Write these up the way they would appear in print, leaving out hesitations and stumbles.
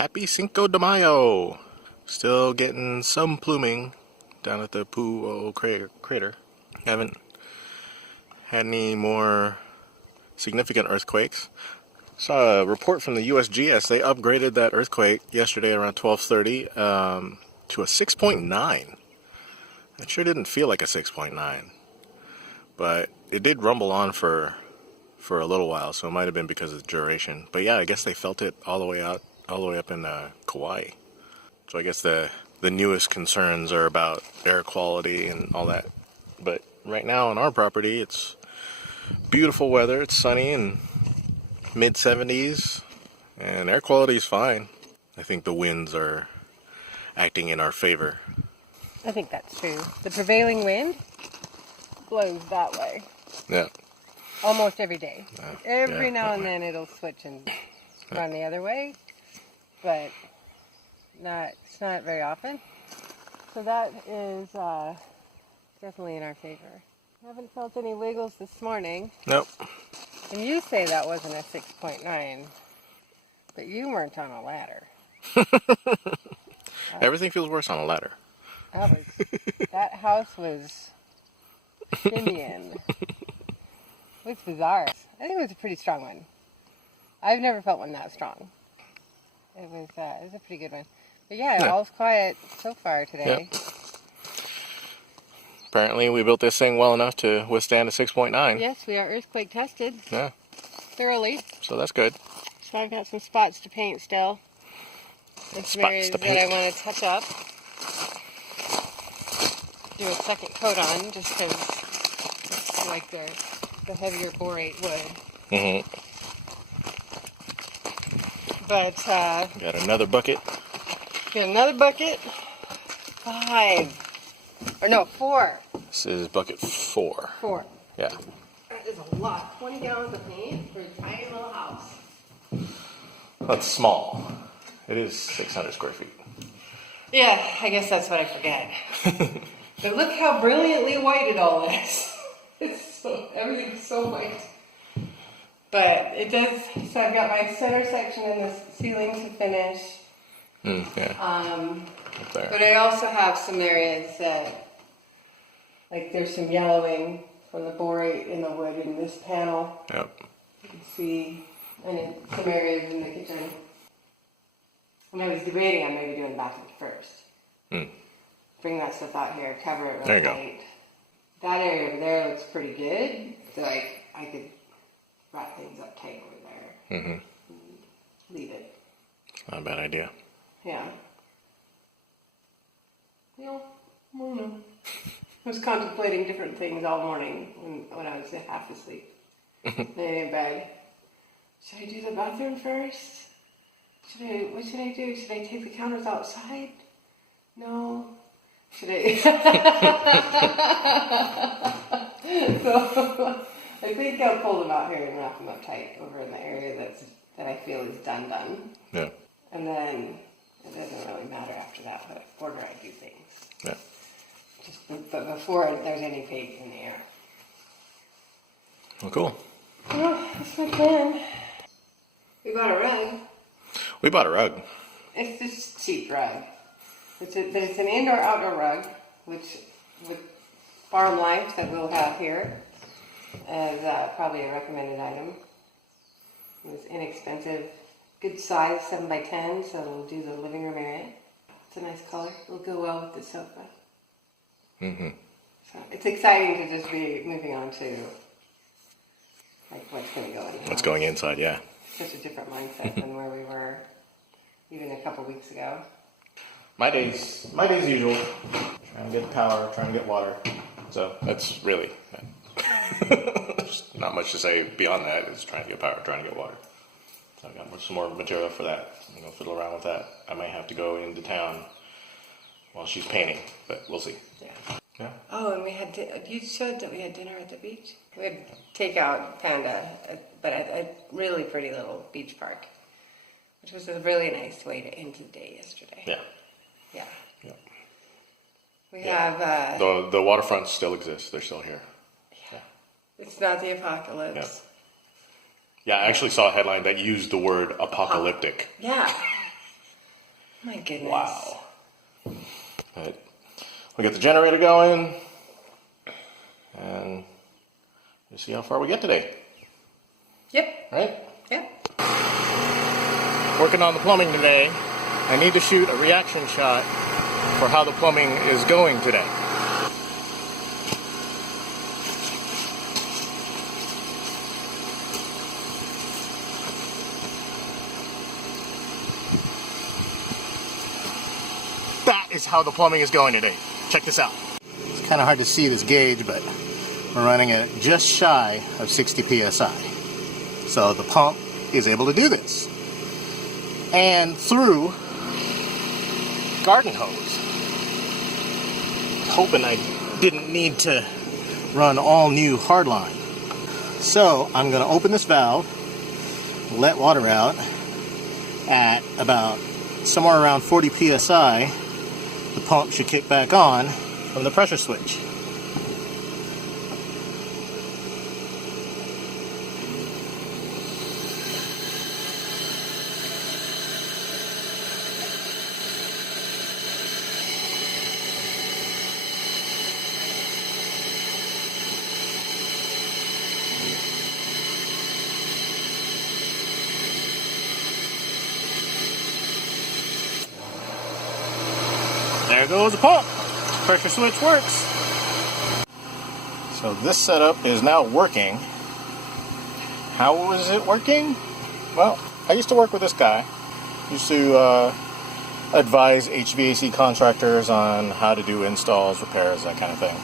Happy Cinco de Mayo! Still getting some pluming down at the Pu'u crater. Haven't had any more significant earthquakes. Saw a report from the USGS. They upgraded that earthquake yesterday around 12:30 to a 6.9. It sure didn't feel like a 6.9, but it did rumble on for a little while, so it might have been because of the duration. But yeah, I guess they felt it all the way up in Kauai. So I guess the newest concerns are about air quality and all that. But right now on our property, it's beautiful weather. It's sunny and mid 70s, and air quality is fine. I think the winds are acting in our favor. I think that's true. The prevailing wind blows that way. Yeah. Almost every day. Every now and way. then it'll switch and run the other way, but it's not very often. So that is definitely in our favor. Haven't felt any wiggles this morning. Nope. And you say that wasn't a 6.9, but you weren't on a ladder. Everything feels worse on a ladder. That house was simian. It was bizarre. I think it was a pretty strong one. I've never felt one that strong. It was a pretty good one. But yeah, all's quiet so far today. Yep. Apparently we built this thing well enough to withstand a 6.9. Yes, we are earthquake tested. Yeah. Thoroughly. So that's good. So I've got some spots to paint still. And some areas that I want to touch up. Do a second coat on just because I like the heavier borate wood. Mm-hmm. But Got another bucket. got another bucket. 4. This is bucket 4. 4. Yeah. That is a lot. 20 gallons of paint for a tiny little house. That's small. It is 600 square feet. Yeah, I guess that's what I forget. But look how brilliantly white it all is. Everything's so white. But it does, so I've got my center section and the ceiling to finish. Yeah. Up there. But I also have some areas that, like there's some yellowing from the borate in the wood in this panel. Yep. You can see, and in some areas in the kitchen. And I was debating on maybe doing the bathroom first. Bring that stuff out here, cover it There real you tight. That area over there looks pretty good. So I could wrap things up tight over there. Mm-hmm. Leave it. Not a bad idea. Yeah. I don't know. I was contemplating different things all morning when I was half asleep. Laying in bed. Should I do the bathroom first? What should I do? Should I take the counters outside? No. Should I? So I think I'll pull them out here and wrap them up tight over in the area that I feel is done. Yeah. And then it doesn't really matter after that what order I do things. Yeah. But before there's any paint in the air. Well, cool. Well, that's my plan. We bought a rug. We bought a rug. It's just a cheap rug. It's an indoor-outdoor rug, which with farm life that we'll have here as probably a recommended item. It was inexpensive, good size, 7x10, so we'll do the living room area. It's a nice color. It'll go well with the sofa. Mm-hmm. So it's exciting to just be moving on to like what's going to go in. What's going inside? Yeah. Such a different mindset than where we were even a couple weeks ago. My days usual. Trying to get power, trying to get water. So that's really there's not much to say beyond that. It's trying to get power, trying to get water. So I got some more material for that. I'm gonna fiddle around with that. I might have to go into town while she's painting, but we'll see. Yeah. Oh, and we had you showed that we had dinner at the beach. We had takeout Panda, but at a really pretty little beach park, which was a really nice way to end the day yesterday. Yeah. Yeah. Yeah. We have the waterfronts still exist. They're still here. Yeah. It's not the apocalypse. Yeah, I actually saw a headline that used the word apocalyptic. Yeah. My goodness. Wow. But we'll get the generator going, and we'll see how far we get today. Yep. Right? Yep. Working on the plumbing today. I need to shoot a reaction shot for how the plumbing is going today. That is how the plumbing is going today. Check this out. It's kind of hard to see this gauge, but we're running it just shy of 60 psi. So the pump is able to do this. And through garden hose. Hoping I didn't need to run all new hardline. So I'm going to open this valve, let water out at about somewhere around 40 psi. The pump should kick back on from the pressure switch. There goes the pump. Pressure switch works. So this setup is now working. How was it working? Well, I used to work with this guy. Used to advise HVAC contractors on how to do installs, repairs, that kind of thing.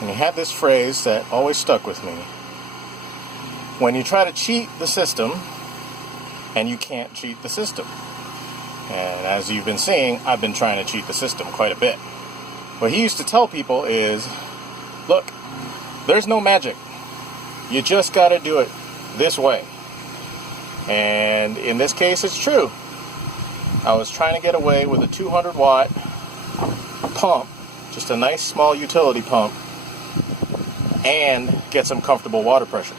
And he had this phrase that always stuck with me. When you try to cheat the system, and you can't cheat the system. And as you've been seeing, I've been trying to cheat the system quite a bit. What he used to tell people is, look, there's no magic. You just got to do it this way. And in this case, it's true. I was trying to get away with a 200 watt pump, just a nice small utility pump, and get some comfortable water pressure.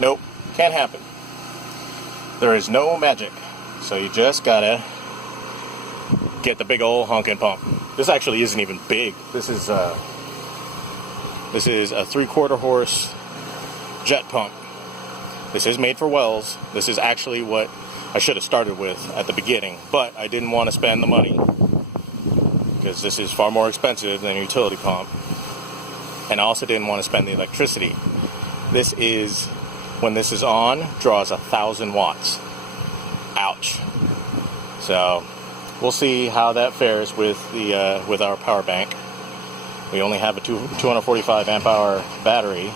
Nope, can't happen. There is no magic. So you just gotta get the big old honking pump. This actually isn't even big. This is a 3/4 horse jet pump. This is made for wells. This is actually what I should have started with at the beginning, but I didn't want to spend the money because this is far more expensive than a utility pump, and I also didn't want to spend the electricity. This is, when this is on, draws 1,000 watts. Ouch. So we'll see how that fares with the with our power bank. We only have a 245 amp hour battery,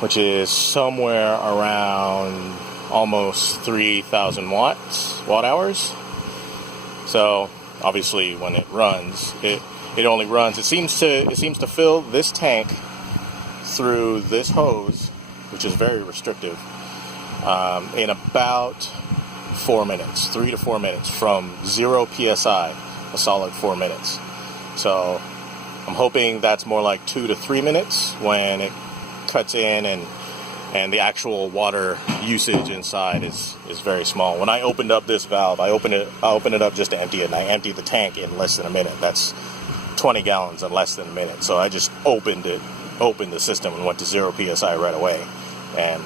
which is somewhere around almost 3,000 watt hours. So obviously, when it runs, it only runs. It seems to fill this tank through this hose, which is very restrictive, in about 4 minutes, 3 to 4 minutes, from 0 psi, a solid 4 minutes. So I'm hoping that's more like 2 to 3 minutes when it cuts in, and the actual water usage inside is very small. When I opened up this valve, I opened it up just to empty it, and I emptied the tank in less than a minute. That's 20 gallons in less than a minute. So I just opened the system and went to 0 psi right away. And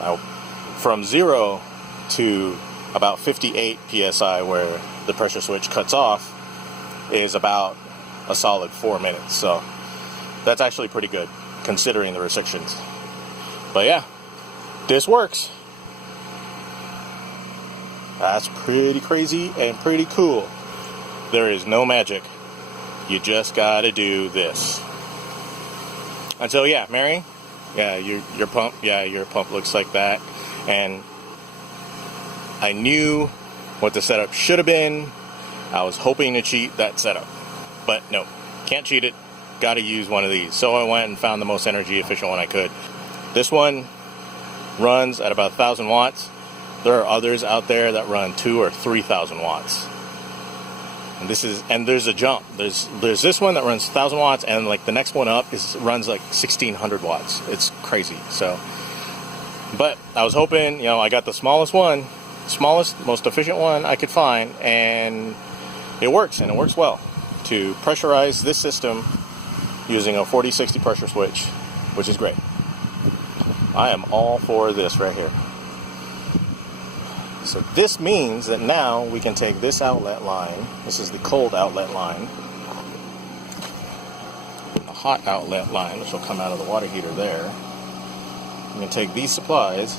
from 0 to about 58 psi, where the pressure switch cuts off, is about a solid 4 minutes. So that's actually pretty good considering the restrictions. But yeah, this works. That's pretty crazy and pretty cool. There is no magic. You just gotta do this. And so yeah, Mary, yeah, your pump looks like that. And I knew what the setup should have been. I was hoping to cheat that setup, but no, can't cheat it. Got to use one of these. So I went and found the most energy efficient one I could. This one runs at about 1,000 watts. There are others out there that run 2,000 or 3,000 watts. And there's a jump. There's this one that runs 1,000 watts, and like the next one up runs like 1,600 watts. It's crazy. So, but I was hoping, I got the smallest, most efficient one I could find, and it works, and it works well, to pressurize this system using a 40-60 pressure switch, which is great. I am all for this right here. So this means that now we can take this outlet line, this is the cold outlet line, the hot outlet line, which will come out of the water heater there. We can take these supplies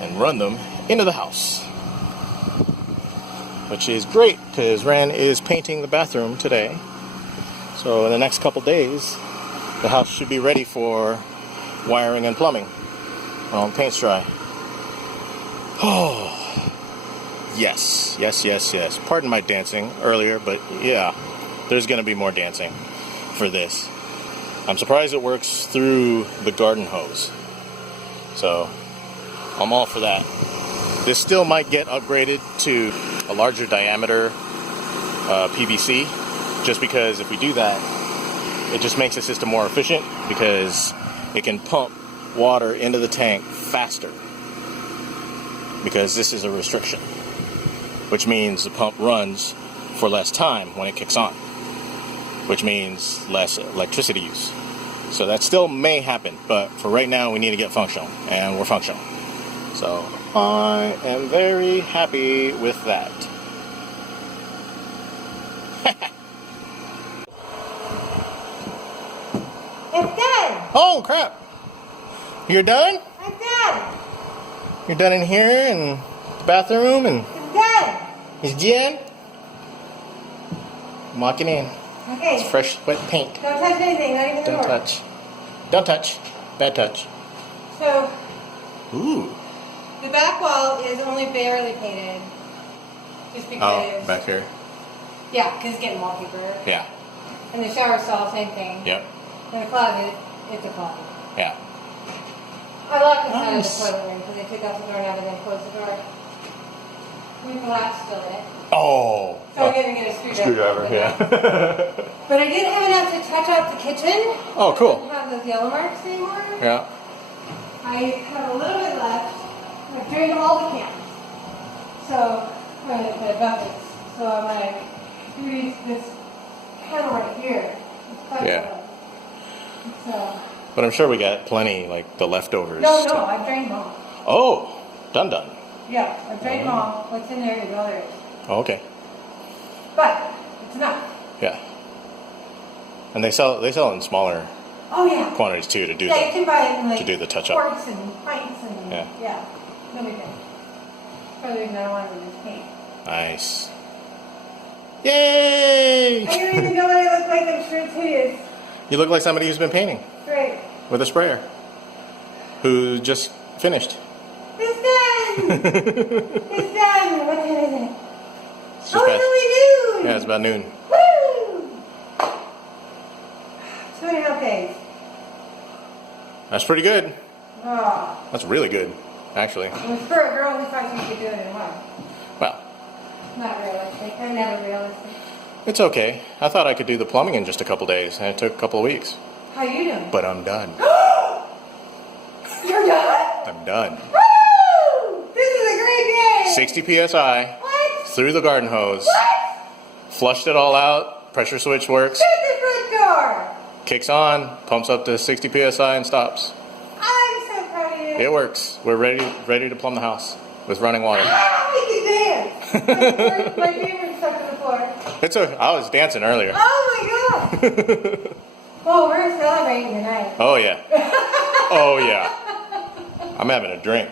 and run them into the house, which is great because Ran is painting the bathroom today. So in the next couple days, the house should be ready for wiring and plumbing when paint's dry. Oh, yes, yes, yes, yes. Pardon my dancing earlier, but yeah, there's going to be more dancing for this. I'm surprised it works through the garden hose. So I'm all for that. This still might get upgraded to a larger diameter PVC, just because if we do that, it just makes the system more efficient because it can pump water into the tank faster, because this is a restriction, which means the pump runs for less time when it kicks on, which means less electricity use. So that still may happen, but for right now we need to get functional, and we're functional. So I am very happy with that. It's done! Oh crap! You're done? I'm done! You're done in here and the bathroom and I'm done! he's done? I'm walking in. Okay. It's fresh wet paint. Don't touch anything, not even the Don't door. touch. Don't touch. Bad touch. So, Ooh. the back wall is only barely painted. Just because. Oh, back here. Yeah, because it's getting wallpaper. Yeah. And the shower stall, same thing. Yep. And the closet, it's a closet. Yeah. I locked inside Nice. of the toilet room because they took out the doorknob and then closed the door. We collapsed still in it. Oh. So we're going to get a screwdriver. Screwdriver, yeah. But I did have enough to touch up the kitchen. Oh, cool. I don't have those yellow marks anymore. Yeah. I have a little bit left. I've drained all the cans. So, the buckets. So I'm going to use this panel right here. It's quite Yeah. low. So, But I'm sure we got plenty, like the leftovers. no, to- I've drained them all. Oh. Done. Yeah, I've drained them all. What's in there is all there is. Oh, okay. But, it's enough. Yeah. And they sell in smaller Oh, yeah. quantities too to do Yeah, you that. can buy it in like to do the touch-up. quarts and pints and Yeah. no big deal. For the reason I wanted to just paint. Nice. Yay! I don't even know what I look like. I'm sure it's hideous. You look like somebody who's been painting Great. with a sprayer, who just finished. It's done. It's done. What time is it? It's Oh, just it's past- only noon. yeah, it's about noon. Woo! 2.5 days. That's pretty good. Oh, That's really good, actually. it was for a girl who thought she could do it in one. Well, Not realistic. I'm never realistic. it's okay. I thought I could do the plumbing in just a couple days, and it took a couple of weeks. How you doing? But I'm done. You're done? I'm done. Woo! This is a great day. 60 psi What? through the garden hose. What? Flushed it all out. Pressure switch works. Shut the front door. Kicks on. Pumps up to 60 psi and stops. I'm so proud of you. It works. We're ready to plumb the house with running water. Ah, we can dance. My favorite stuff on the floor. I was dancing earlier. Oh my god. Well, we're celebrating tonight. Oh yeah. Oh yeah. I'm having a drink.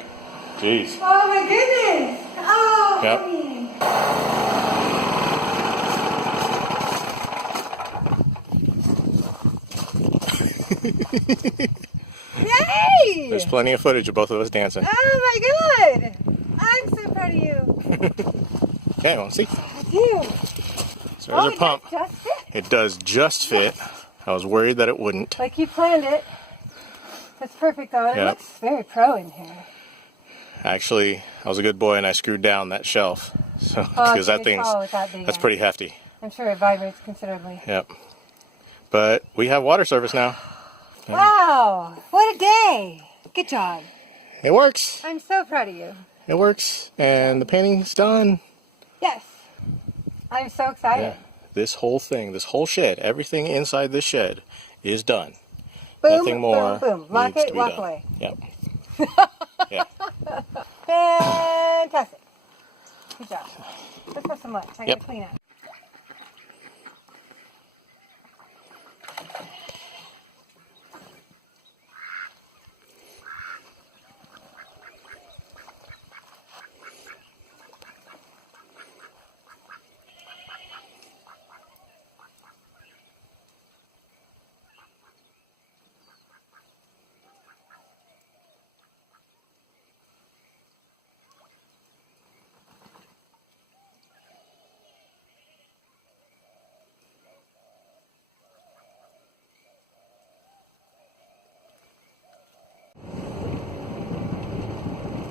Jeez. Oh my goodness. Oh, Yep. honey. Yay! There's plenty of footage of both of us dancing. Oh my god. I'm so proud of you. Okay, well, see. I do. So there's Oh, a pump. that's just it. It does just fit. I was worried that it wouldn't. Like you planned it. That's perfect though. It Yep. looks very pro in here. Actually, I was a good boy and I screwed down that shelf. So, Oh, because that it's thing's, all that big that's on pretty hefty. I'm sure it vibrates considerably. Yep. But we have water service now. Wow, what a day. Good job. It works. I'm so proud of you. It works. And the painting's done. Yes. I'm so excited. Yeah. This whole thing, this whole shed, everything inside this shed is done. Boom, Nothing more boom, boom. Lock needs it, to be walk done. away. Yep. Yeah. Fantastic. Good job. Let's have some lunch. I Yep. gotta clean up.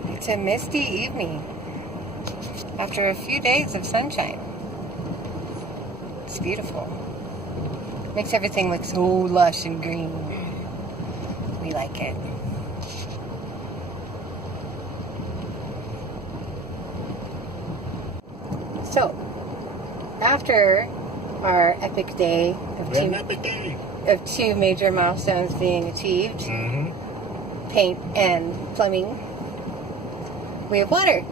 It's a misty evening after a few days of sunshine. It's beautiful. Makes everything look so lush and green. We like it. So, after our epic day of We had an epic day. two major milestones being achieved, Mm-hmm. paint and plumbing, we have water.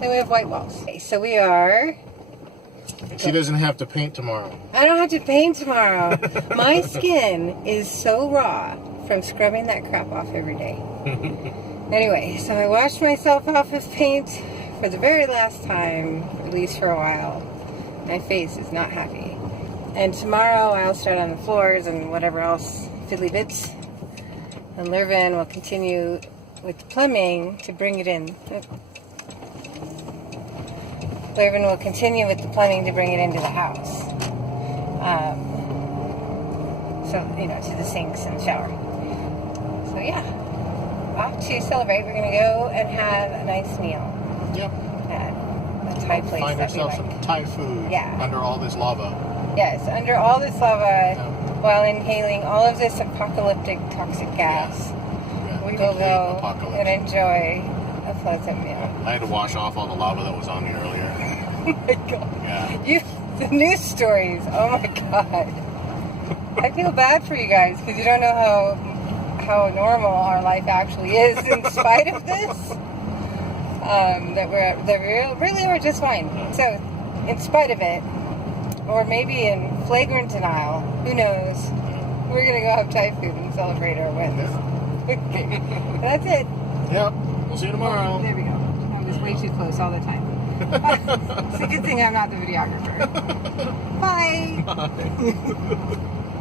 And we have white walls. Okay, so we are... She doesn't have to paint tomorrow. I don't have to paint tomorrow. My skin is so raw from scrubbing that crap off every day. Anyway, so I washed myself off with paint for the very last time, at least for a while. My face is not happy. And tomorrow I'll start on the floors and whatever else, fiddly bits. And Lurvin will continue with the plumbing to bring it in. Lurvin will continue with the plumbing to bring it into the house. So, to the sinks and shower. So, yeah. Off to celebrate. We're going to go and have a nice meal Yep. at a Thai place Find that we ourselves like. some Thai food Yeah. under all this lava. Yes, under all this lava, while inhaling all of this apocalyptic toxic gas, Yeah. we will Complete go apocalypse. and enjoy a pleasant meal. I had to wash off all the lava that was on me earlier. Oh my god. Yeah. The news stories, oh my god. I feel bad for you guys because you don't know how normal our life actually is in spite of this. That we're just fine. So, in spite of it, or maybe in flagrant denial, who knows, we're gonna go have Thai food and celebrate our wins. Okay, that's it. Yep. We'll see you tomorrow. There we go. I'm just way too close all the time. It's a good thing I'm not the videographer. Bye. Bye.